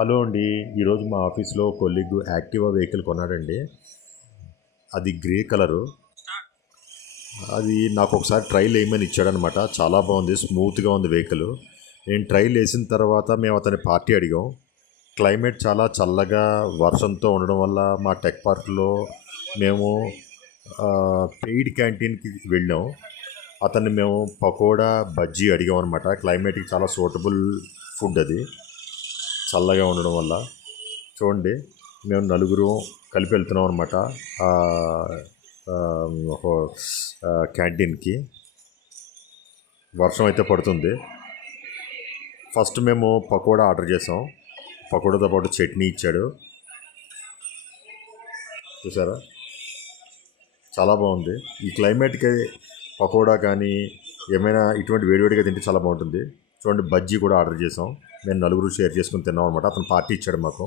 Hello అండి. ఈరోజు మా ఆఫీస్లో కొలీగ్ యాక్టివా వెహికల్ కొన్నాడండి. అది గ్రే కలరు. అది నాకు ఒకసారి ట్రైల్ వేయమని ఇచ్చాడనమాట. చాలా బాగుంది, స్మూత్గా ఉంది వెహికల్. నేను ట్రైల్ వేసిన తర్వాత మేము అతని పార్టీ అడిగాం. క్లైమేట్ చాలా చల్లగా వర్షంతో ఉండడం వల్ల మా టెక్ పార్క్లో మేము పెయిడ్ క్యాంటీన్కి వెళ్ళాం. అతన్ని మేము పకోడా బజ్జీ అడిగాం అనమాట. క్లైమేట్కి చాలా సూటబుల్ ఫుడ్ అది, చల్లగా ఉండడం వల్ల. చూడండి, మేము నలుగురు కలిపి వెళ్తున్నాం అనమాట క్యాంటీన్కి. వర్షం అయితే పడుతుంది. ఫస్ట్ మేము పకోడా ఆర్డర్ చేసాం. పకోడాతో పాటు చట్నీ ఇచ్చాడు. చూసారా, చాలా బాగుంది. ఈ క్లైమేట్కి పకోడా కానీ ఏమైనా ఇటువంటి వేడివేడిగా తింటే చాలా బాగుంటుంది. చూడండి, బజ్జీ కూడా ఆర్డర్ చేసాం. మేము నలుగురు షేర్ చేసుకుని తిన్నాం అనమాట. అతను పార్టీ ఇచ్చాడు మాకు.